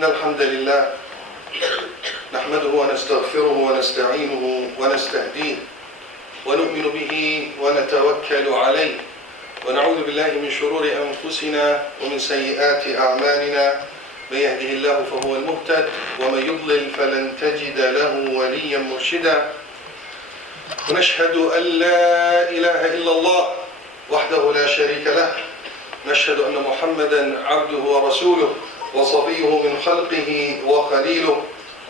إن الحمد لله نحمده ونستغفره ونستعينه ونستهديه ونؤمن به ونتوكل عليه ونعوذ بالله من شرور أنفسنا ومن سيئات أعمالنا من يهده الله فهو المهتد ومن يضلل فلن تجد له وليا مرشدا ونشهد أن لا إله إلا الله وحده لا شريك له نشهد أن محمدا عبده ورسوله وصفيه من خلقه وخليله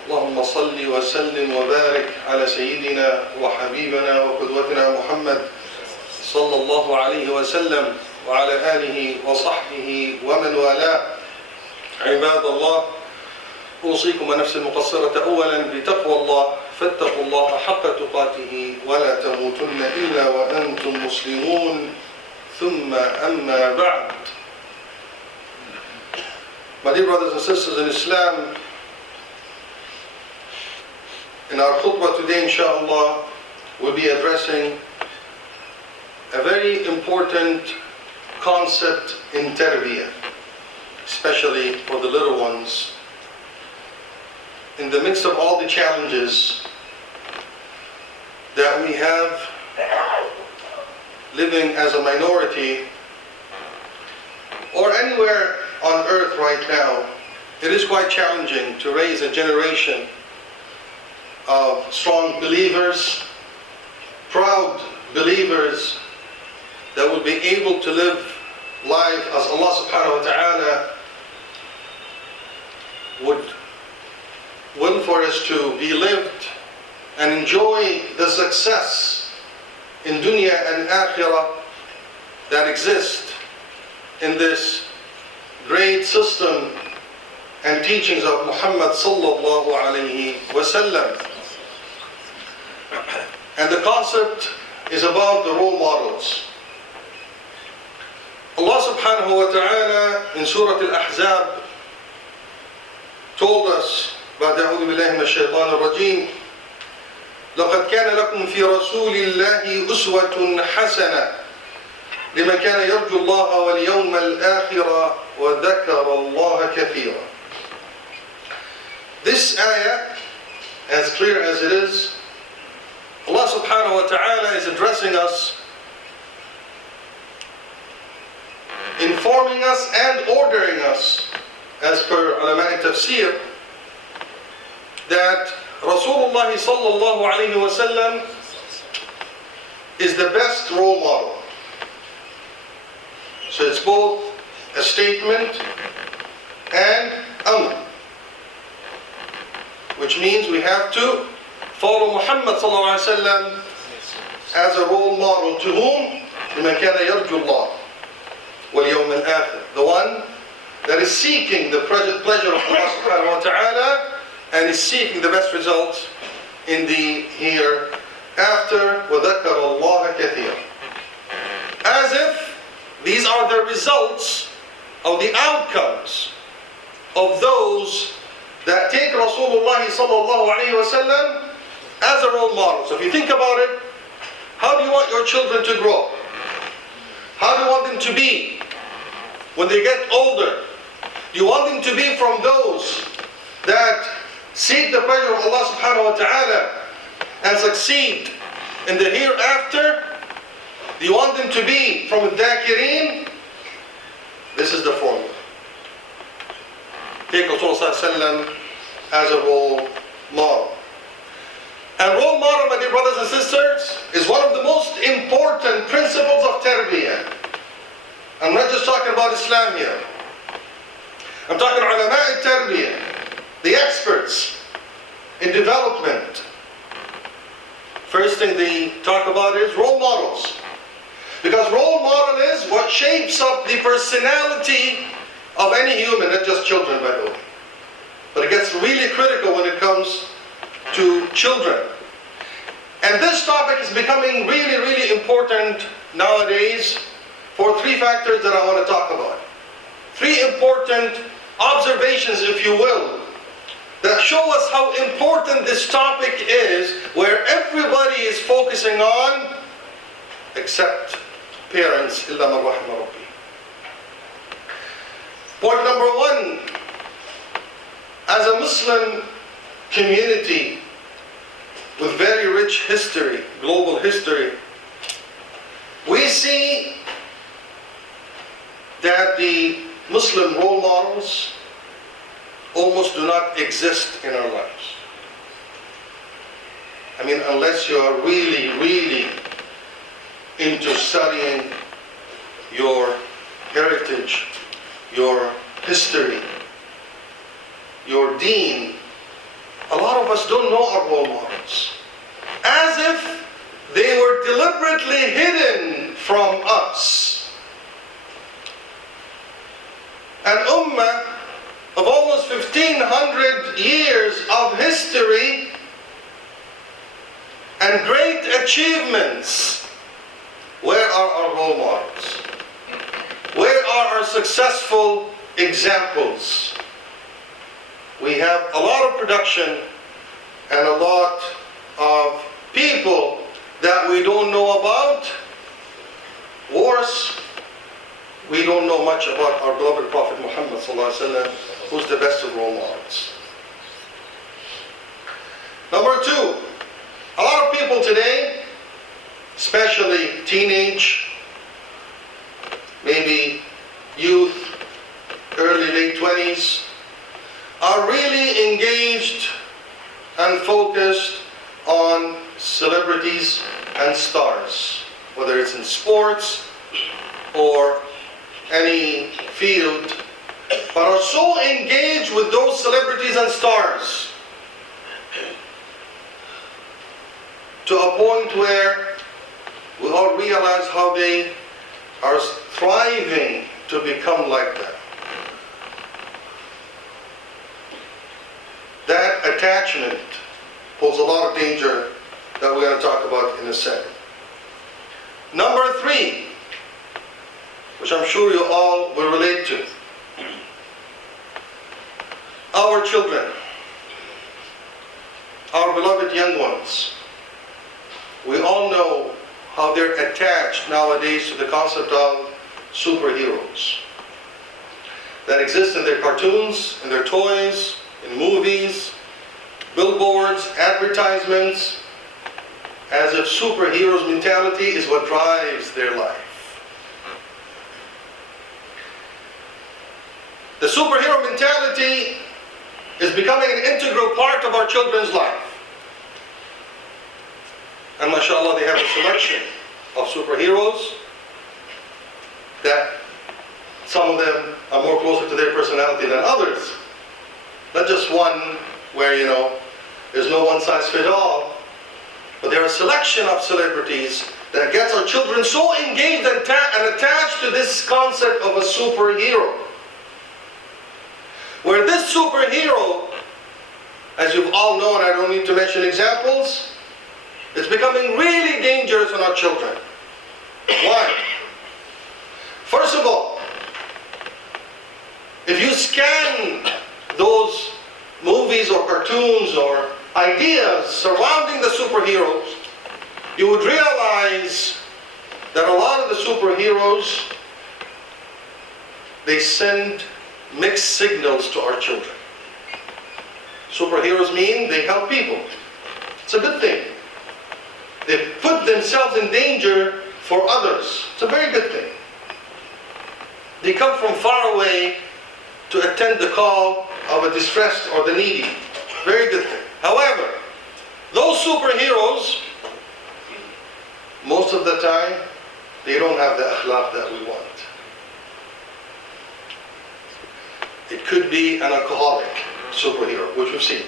اللهم صل وسلم وبارك على سيدنا وحبيبنا وقدوتنا محمد صلى الله عليه وسلم وعلى آله وصحبه ومن والاه. عباد الله، أوصيكم ونفسي المقصرة أولا بتقوى الله فاتقوا الله حق تقاته ولا تموتن إلا وأنتم مسلمون ثم أما بعد. My dear brothers and sisters in Islam, in our khutbah today, inshallah, we'll be addressing a very important concept in tarbiyah, especially for the little ones. In the midst of all the challenges that we have living as a minority or anywhere on earth right now, it is quite challenging to raise a generation of strong believers, proud believers that will be able to live life as Allah subhanahu wa ta'ala would will for us to be lived and enjoy the success in dunya and akhirah that exist in this great system and teachings of Muhammad sallallahu alayhi wasallam. And the concept is about the role models. Allah subhanahu wa ta'ala in Surah Al-Ahzab told us, بعد أعوذ بالله من الشيطان الرجيم لقد كان لكم في رسول الله أسوة حسنة لمن كان يرجو الله واليوم الآخر وذكر الله كثيرا. This ayah, as clear as it is, Allah subhanahu wa ta'ala is addressing us, informing us and ordering us, as per ulama tafsir, that Rasulullah sallallahu alayhi wa sallam is the best role model. So it's both a statement and amr, which means we have to follow Muhammad sallallahu alayhi wa sallam as a role model to whom? لمن كان يرجو الله واليوم الآخر, the one that is seeking the pleasure of Allah subhanahu wa ta'ala and is seeking the best results in the hereafter. وَذَكَّرَ اللَّهَ كَثِيرًا. As if these are the results of the outcomes of those that take Rasulullah sallallahu alayhi wa sallam as a role model. So if you think about it, how do you want your children to grow? How do you want them to be when they get older? Do you want them to be from those that seek the pleasure of Allah subhanahu wa ta'ala and succeed in the hereafter? Do you want them to be from al-dhakirin? This is the formula. Take Rasulullah sallallahu alayhi wa sallam as a role model. And role model, my dear brothers and sisters, is one of the most important principles of tarbiyah. I'm not just talking about Islam here. I'm talking ulama al-tarbiyah, the experts in development. First thing they talk about is role models. Because role model is what shapes up the personality of any human, not just children, by the way. But it gets really critical when it comes to children. And this topic is becoming really, really important nowadays for three factors that I want to talk about. Three important observations, if you will, that show us how important this topic is, where everybody is focusing on, except parents. إِلَّا مَنْ رَحِمَ رَبِّي. Point number one, as a Muslim community with very rich history, global history, we see that the Muslim role models almost do not exist in our lives. I mean, unless you are really, really into studying your heritage, your history, your deen, a lot of us don't know our role models. As if they were deliberately hidden from us. An ummah of almost 1,500 years of history and great achievements. Where are our role models? Where are our successful examples? We have a lot of production and a lot of people that we don't know about. Worse, we don't know much about our beloved Prophet Muhammad ﷺ, who's the best of role models. Number two, a lot of people today, especially teenage, maybe youth, early, late 20s, are really engaged and focused on celebrities and stars, whether it's in sports or any field, but are so engaged with those celebrities and stars to a point where we all realize how they are striving to become like that. That attachment poses a lot of danger that we're going to talk about in a second. Number three, which I'm sure you all will relate to. Our children, our beloved young ones, we all know how they're attached nowadays to the concept of superheroes that exist in their cartoons, in their toys, in movies, billboards, advertisements, as if superheroes mentality is what drives their life. The superhero mentality is becoming an integral part of our children's life. And mashallah, they have a selection of superheroes that some of them are more closer to their personality than others. Not just one where, there's no one size fit all, but there are a selection of celebrities that gets our children so engaged and attached to this concept of a superhero. Where this superhero, as you've all known, I don't need to mention examples, it's becoming really dangerous on our children. Why? First of all, if you scan those movies or cartoons or ideas surrounding the superheroes, you would realize that a lot of the superheroes, they send mixed signals to our children. Superheroes mean they help people. It's a good thing. They put themselves in danger for others. It's a very good thing. They come from far away to attend the call of a distressed or the needy. Very good thing. However, those superheroes, most of the time, they don't have the akhlaq that we want. It could be an alcoholic superhero, which we've seen.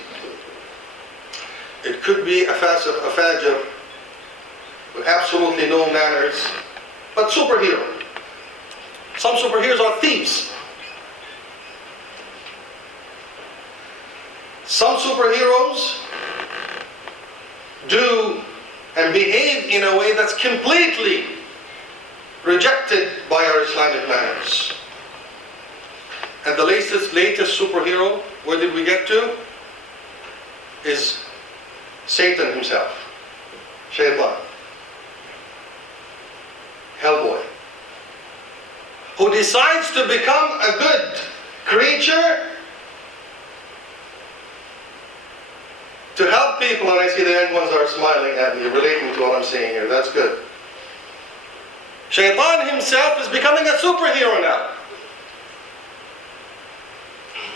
It could be a fajr with absolutely no manners, but superhero. Some superheroes are thieves. Some superheroes do and behave in a way that's completely rejected by our Islamic manners. And the latest superhero, where did we get to? Is Satan himself. Shaitan. Hellboy. Who decides to become a good creature and I see the young ones are smiling at me, relating to what I'm saying here. That's good. Shaitan himself is becoming a superhero now.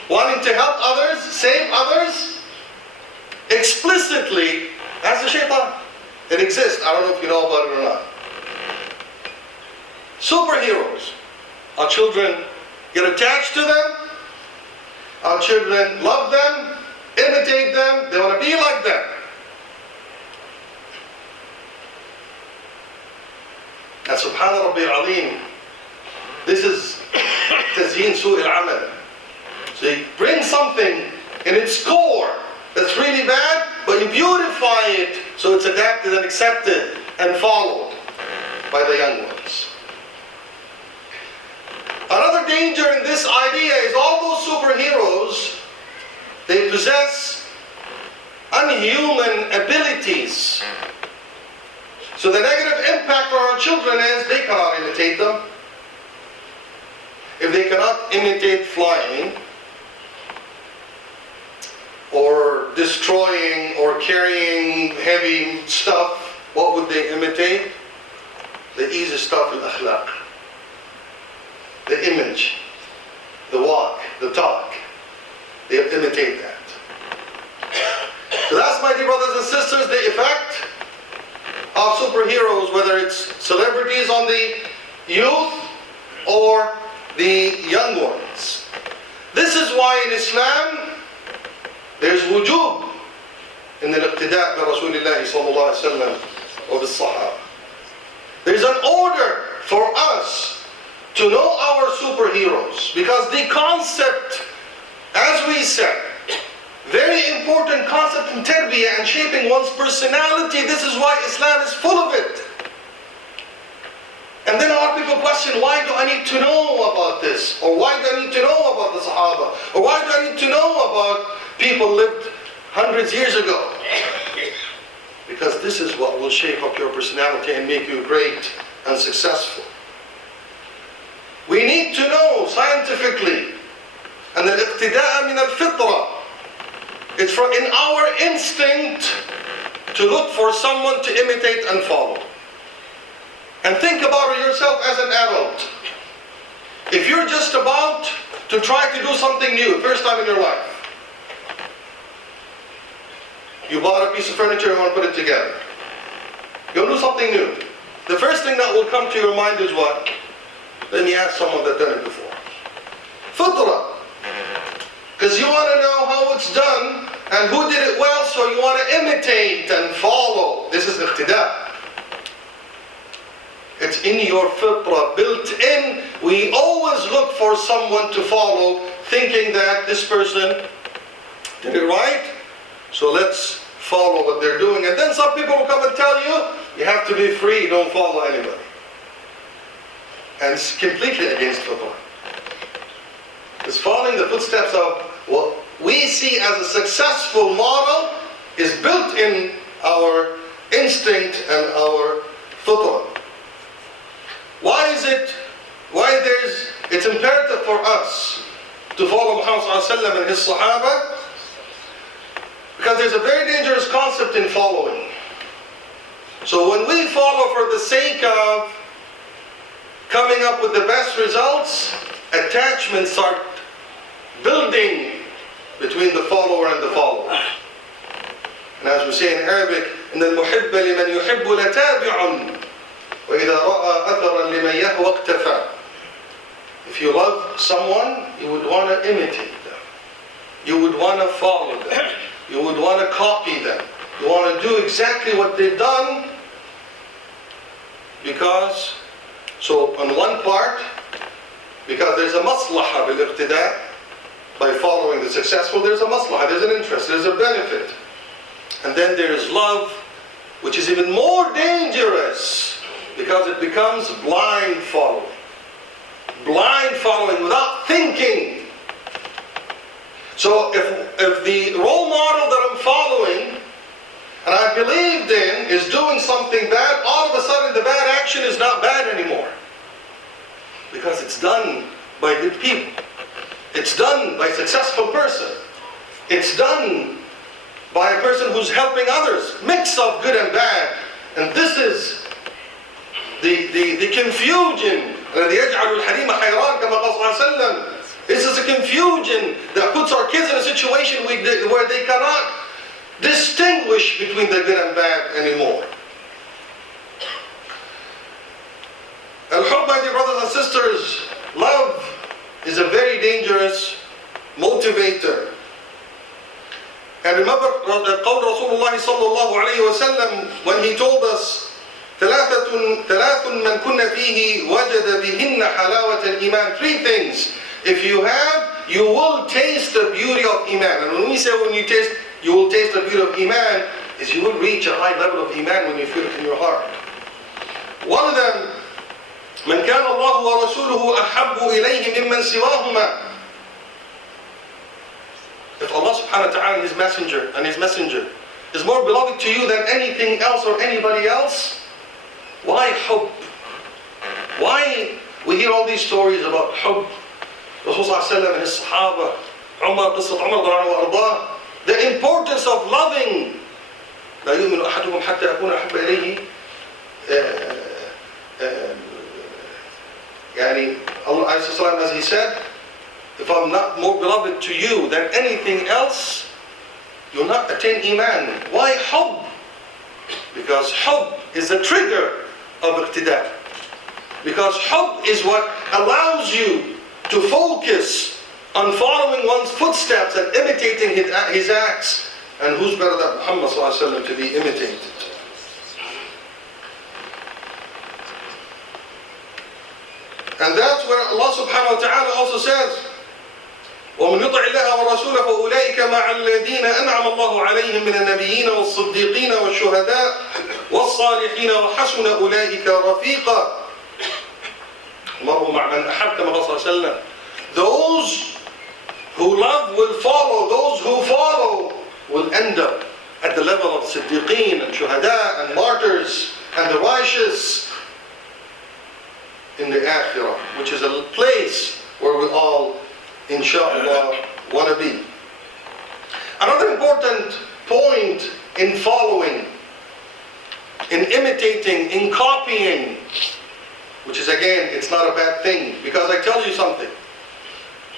Wanting to help others, save others, explicitly as a shaitan. It exists. I don't know if you know about it or not. Superheroes. Our children get attached to them. Our children love them, imitate them. They want to be like them. And subhana rabbi al-azim, this is tazyin su' al-amal. So you bring something in its core that's really bad, but you beautify it so it's adapted and accepted and followed by the young ones. Another danger in this idea is all those superheroes, they possess unhuman abilities. So the negative impact on our children is they cannot imitate them. If they cannot imitate flying, or destroying or carrying heavy stuff, what would they imitate? The easy stuff in akhlaq. The image, the walk, the talk. They imitate that. So that's, my dear brothers and sisters, the effect of superheroes, whether it's celebrities on the youth or the young ones. This is why in Islam there's wujub in the iqtida' bi Rasulillah sallallahu alaihi wasallam or the Sahaba. There's an order for us to know our superheroes, because the concept, as we said, very important concept in tarbiyah and shaping one's personality. This is why Islam is full of it. And then a lot of people question, why do I need to know about this? Or why do I need to know about the Sahaba? Or why do I need to know about people lived hundreds years ago? Because this is what will shape up your personality and make you great and successful. We need to know scientifically, and al-iqtidaa min al-fitra. It's in our instinct to look for someone to imitate and follow. And think about yourself as an adult. If you're just about to try to do something new, first time in your life, you bought a piece of furniture and want to put it together. You'll do something new. The first thing that will come to your mind is what? Let me ask someone that's done it before. Fitra. Because you want to know how it's done and who did it well, so you want to imitate and follow. This is iqtida'. It's in your fitra, built in. We always look for someone to follow, thinking that this person did it right, so let's follow what they're doing. And then some people will come and tell you, you have to be free, don't follow anybody. And it's completely against fitra. It's following the footsteps of what we see as a successful model is built in our instinct and our fitra. It's imperative for us to follow Muhammad ﷺ and his Sahaba, because there's a very dangerous concept in following. So when we follow for the sake of coming up with the best results, attachments start building between the follower and the follower. And as we say in Arabic, إن المحب لمن يحب لتابع وإذا رأى أثرا لمن يهوى اقتفى. If you love someone, you would want to imitate them. You would want to follow them. You would want to copy them. You want to do exactly what they've done, because, so on one part, because there's a maslaha bil-iqtida', by following the successful, there's a maslaha, there's an interest, there's a benefit. And then there's love, which is even more dangerous, because it becomes blind following. Blind following without thinking. So if the role model that I'm following and I believed in is doing something bad, all of a sudden the bad action is not bad anymore. Because it's done by good people. It's done by a successful person. It's done by a person who's helping others. Mix of good and bad. And this is the confusion. This is a confusion that puts our kids in a situation where they cannot distinguish between the good and bad anymore. Al-Hub, my dear brothers and sisters, love is a very dangerous motivator. And remember قول رسول الله صلى الله عليه وسلم when he told us ثلاث من كن فيه وجد بهن حلاوة الإيمان. Three things. If you have, you will taste the beauty of Iman. And when we say you will taste the beauty of Iman, is you will reach a high level of Iman when you feel it in your heart. One of them, من كان الله ورسوله أحب إليه ممن سواهما. If Allah subhanahu wa ta'ala and His messenger is more beloved to you than anything else or anybody else, why hub? Why we hear all these stories about hub? Rasulullah and his Sahaba, Umar, Qissat Umar, the importance of loving. لا يؤمن أحدكم حتى أكون أحب إليه يعني Allah, as he said, if I'm not more beloved to you than anything else, you'll not attain Iman. Why hub? Because hub is the trigger of iqtida. Because hub is what allows you to focus on following one's footsteps and imitating his acts. And who's better than Muhammad ﷺ to be imitated? And that's where Allah subhanahu wa ta'ala also says, وَمَنْ يُطِعِ اللَّهَ وَرَسُولَهُ فَأُولَٰئِكَ مَعَ الَّذِينَ أَنْعَمَ اللَّهُ عَلَيْهِمْ مِنَ النَّبِيِّينَ وَالصِّدِّيقِينَ وَالشُّهَدَاءِ وَالصَّالِحِينَ وَحَسُنَ أُولَٰئِكَ رَفِيقًا. مَرْءٌ مَعَ مَنْ أَحَبَّ كَمَا قال صلى الله عليه وسلم. Those who love will follow. Those who follow will end up at the level of Siddiqeen and Shuhada and martyrs and the righteous in the Akhirah, which is a place where we all, inshallah, want to be. Another important point in following, in imitating, in copying, which is again, it's not a bad thing, because I tell you something.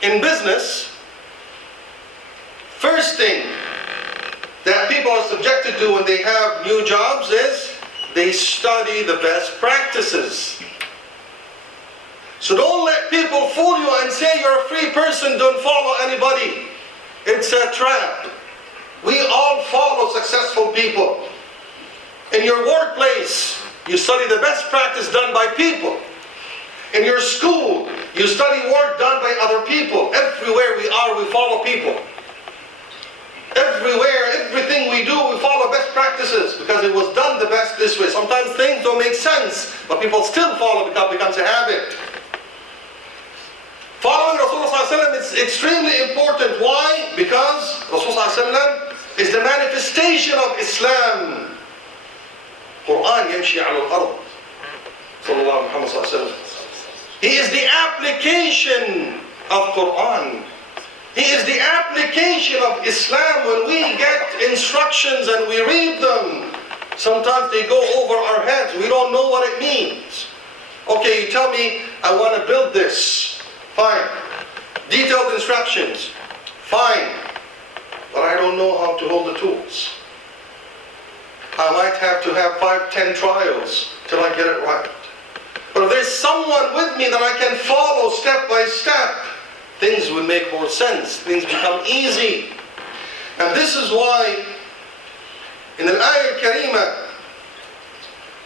In business, first thing that people are subjected to when they have new jobs is they study the best practices. So don't let people fool you and say you're a free person, don't follow anybody. It's a trap. We all follow successful people. In your workplace, you study the best practice done by people. In your school, you study work done by other people. Everywhere we are, we follow people. Everywhere, everything we do, we follow best practices because it was done the best this way. Sometimes things don't make sense, but people still follow because it becomes a habit. Following Rasulullah ﷺ is extremely important. Why? Because Rasulullah ﷺ is the manifestation of Islam. Quran yamshi ala al-ard. Sallallahu Muhammad ﷺ. He is the application of Quran. He is the application of Islam. When we get instructions and we read them, sometimes they go over our heads. We don't know what it means. Okay, you tell me, I want to build this. Fine. Detailed instructions. Fine. But I don't know how to hold the tools. I might have to have 5-10 trials till I get it right. But if there's someone with me that I can follow step by step, things would make more sense. Things become easy. And this is why in the Ayah al-Kareemah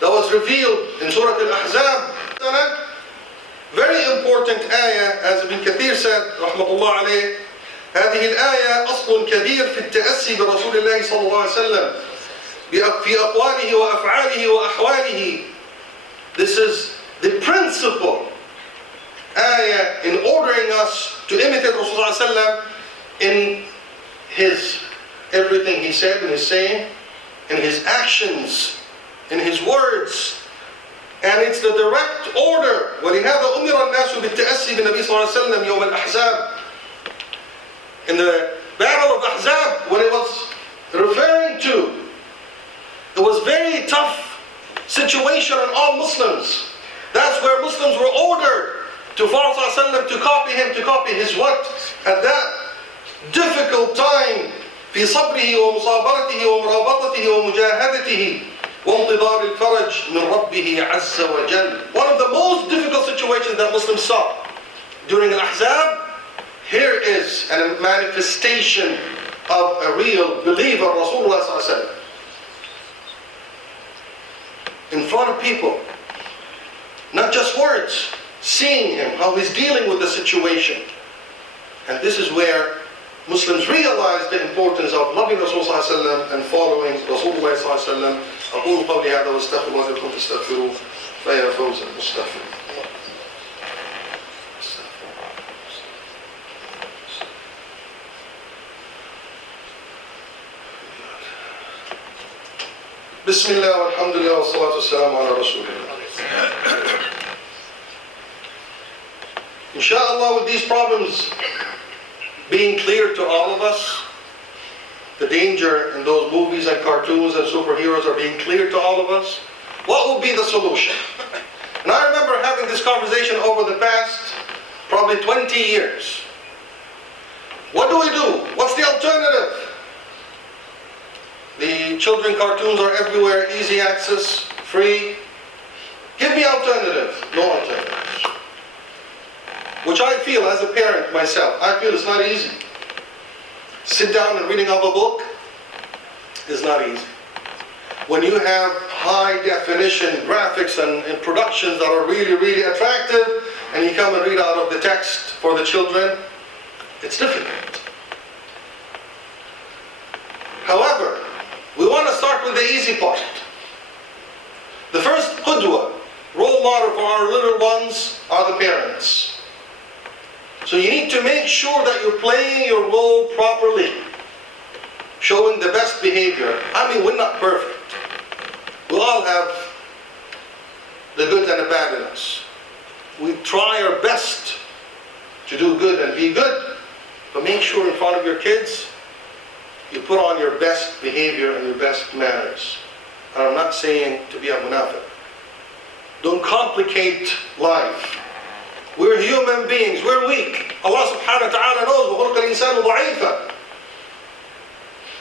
that was revealed in Surah Al-Ahzab, very important ayah, as Ibn Kathir said, rahmatullah alayh, هذه الآية أصل كبير في التأسي برسول الله صلى الله عليه وسلم في أقواله وأفعاله وأحواله. This is the principle ayah in ordering us to imitate Rasulullah sallallahu alaihi wasallam in his everything he said, in his saying, in his actions, in his words. And it's the direct order. ولهذا أمر الناس بالتأسي بالنبي صلى الله عليه وسلم يوم الأحزاب. In the battle of Ahzab, when it was referring to it was very tough situation on all Muslims. That's where Muslims were ordered to follow ﷺ, to copy him, to copy his what? At that difficult time, في صبره ومصابرته ومرابطته ومجاهدته وانتظار الفرج من ربه عز وجل. One of the most difficult situations that Muslims saw during Al-Ahzab, here is a manifestation of a real believer, Rasulullah ﷺ, in front of people. Not just words, seeing him, how he's dealing with the situation. And this is where Muslims realize the importance of loving Rasulullah ﷺ and following Rasulullah ﷺ. أقول قولي هذا واستغفر الله لكم فاستغفروه فيا فوز المستغفر. بسم الله والحمد لله والصلاة والسلام على رسول الله. Inshallah, with these problems being clear to all of us, the danger in those movies and cartoons and superheroes are being clear to all of us, what will be the solution? And I remember having this conversation over the past probably 20 years. What do we do? What's the alternative? The children cartoons are everywhere, easy access, free. Give me alternative. No alternative. Which I feel as a parent myself, I feel it's not easy. Sit down and reading of a book is not easy. When you have high definition graphics and productions that are really, really attractive, and you come and read out of the text for the children, it's difficult. However, we want to start with the easy part. The first qudwa, role model for our little ones, are the parents. So you need to make sure that you're playing your role properly, showing the best behavior. I mean, we're not perfect. We all have the good and the bad in us. We try our best to do good and be good, but make sure in front of your kids, you put on your best behavior and your best manners. And I'm not saying to be a munafiq. Don't complicate life. We're human beings, we're weak. Allah subhanahu wa ta'ala knows, وَخُلْقَ الْإِنسَانُ ضَعِيفًا.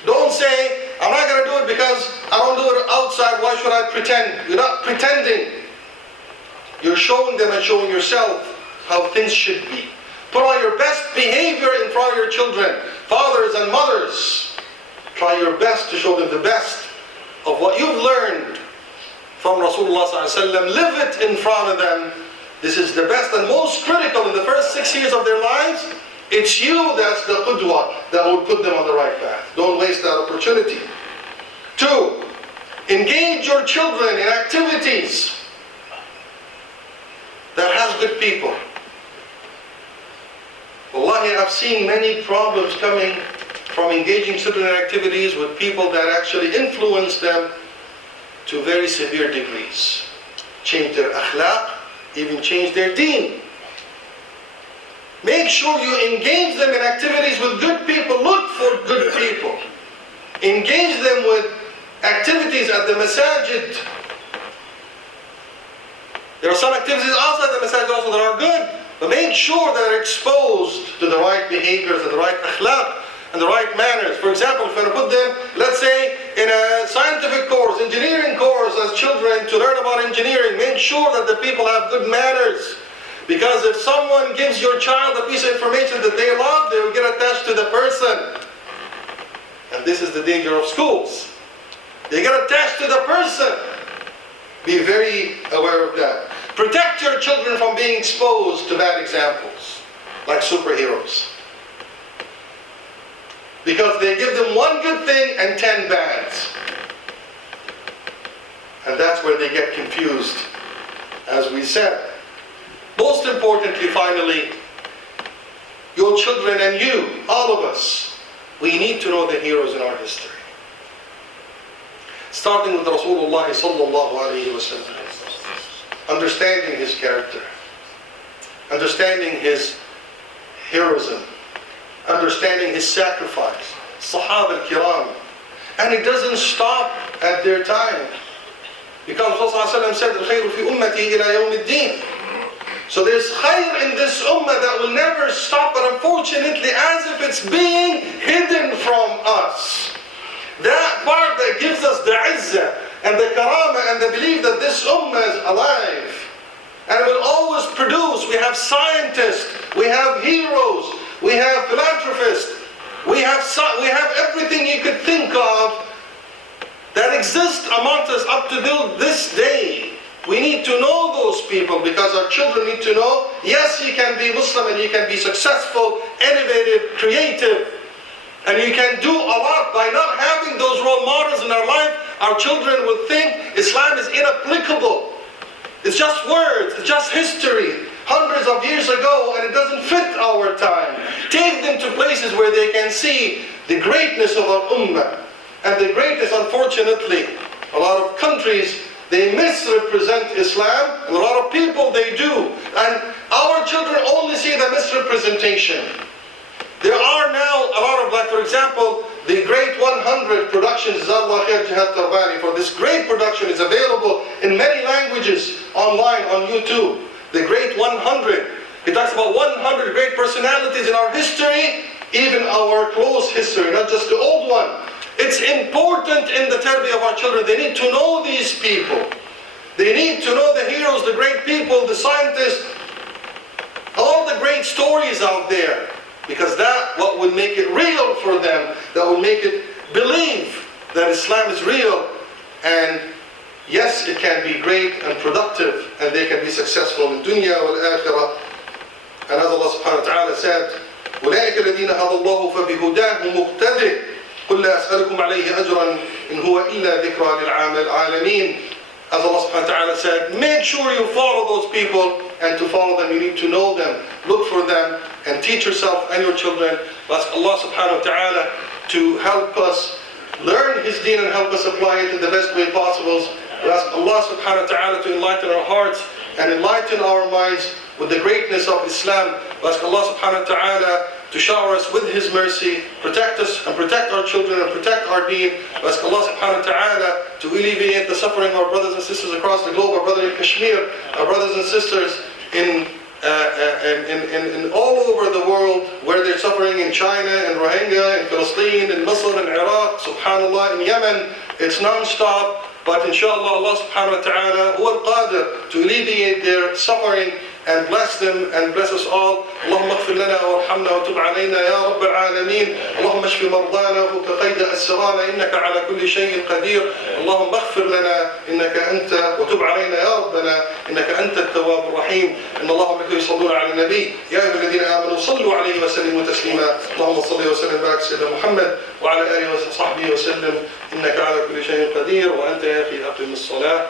Don't say, I'm not going to do it because I don't do it outside, why should I pretend? You're not pretending. You're showing them and showing yourself how things should be. Put on your best behavior in front of your children. Fathers and mothers, try your best to show them the best of what you've learned from Rasulullah ﷺ. Live it in front of them. This is the best and most critical in the first 6 years of their lives. It's you that's the qudwa that will put them on the right path. Don't waste that opportunity. 2, engage your children in activities that has good people. Wallahi, I've seen many problems coming from engaging children in activities with people that actually influence them to very severe degrees. Change their akhlaq, even change their deen. Make sure you engage them in activities with good people. Look for good people. Engage them with activities at the masajid. There are some activities outside the masajid also that are good, but make sure that they're exposed to the right behaviors and the right akhlaq and the right manners. For example, if you're going to put them, let's say, in a scientific course, engineering course as children to learn about engineering, make sure that the people have good manners. Because if someone gives your child a piece of information that they love, they will get attached to the person. And this is the danger of schools. They get attached to the person. Be very aware of that. Protect your children from being exposed to bad examples, like superheroes. Because they give them one good thing and 10 bads. And that's where they get confused, as we said. Most importantly, finally, your children and you, all of us, we need to know the heroes in our history. Starting with Rasulullah sallallahu alayhi wa sallam. Understanding his character. Understanding his heroism. Understanding his sacrifice. Sahaba al-kiram. And it doesn't stop at their time. Because Rasulullah said, الخير في أمتي إلى يوم الدين. So there's khayr in this ummah that will never stop, but unfortunately, as if it's being hidden from us. That part that gives us the izzah and the karama and the belief that this ummah is alive. And it will always produce. We have scientists, we have heroes, we have philanthropists, we have everything you could think of that exists amongst us up to this day. We need to know those people because our children need to know, yes, you can be Muslim and you can be successful, innovative, creative, and you can do a lot. By not having those role models in our life, our children will think Islam is inapplicable. It's just words, it's just history, hundreds of years ago, and it doesn't fit our time. Take them to places where they can see the greatness of our ummah. And the greatness, unfortunately, a lot of countries, they misrepresent Islam, and a lot of people, they do. And our children only see the misrepresentation. There are now a lot of, like for example, the Great 100 production, Jazakallah Khair Jihad Tarbani, for this great production is available in many languages online on YouTube. The Great 100. It talks about 100 great personalities in our history, even our close history, not just the old one. It's important in the tarbiyah of our children. They need to know these people. They need to know the heroes, the great people, the scientists, all the great stories out there. Because that what will make it real for them, that will make it believe that Islam is real. And yes, it can be great and productive, and they can be successful in dunya wal akhirah. And as Allah subhanahu wa ta'ala said, أولئك الذين هدى الله فبهداه مقتده قل لا أسألكم عليه أجرا إن هو إلا ذكرى للعالمين. As Allah subhanahu wa ta'ala said, make sure you follow those people, and to follow them you need to know them, look for them, and teach yourself and your children. Ask Allah subhanahu wa ta'ala to help us learn His deen and help us apply it in the best way possible. We ask Allah subhanahu wa ta'ala to enlighten our hearts and enlighten our minds with the greatness of Islam. We ask Allah subhanahu wa ta'ala to shower us with His mercy, protect us and protect our children and protect our deen. We ask Allah subhanahu wa ta'ala to alleviate the suffering of our brothers and sisters across the globe, our brother in Kashmir, our brothers and sisters in all over the world where they're suffering, in China, in Rohingya, in Palestine, in Misr, in Iraq, subhanallah, in Yemen. It's non-stop, but inshallah Allah subhanahu wa ta'ala huwa al-qadir to alleviate their suffering and bless them and bless us all. اللهم اغفر لنا وارحمنا وتب علينا يا رب العالمين. اللهم اشف مرضانا وفك قيد أسرانا إنك على كل شيء قدير. اللهم اغفر لنا إنك أنت وتب علينا يا ربنا إنك أنت التواب الرحيم. إن الله وملائكته يصلون على النبي يا أيها الذين آمنوا صلوا عليه وسلموا تسليما. اللهم صل وسلم وبارك سيدنا محمد وعلى آله وصحبه وسلم إنك على كل شيء قدير. وأنت يا أخي أقم الصلاة.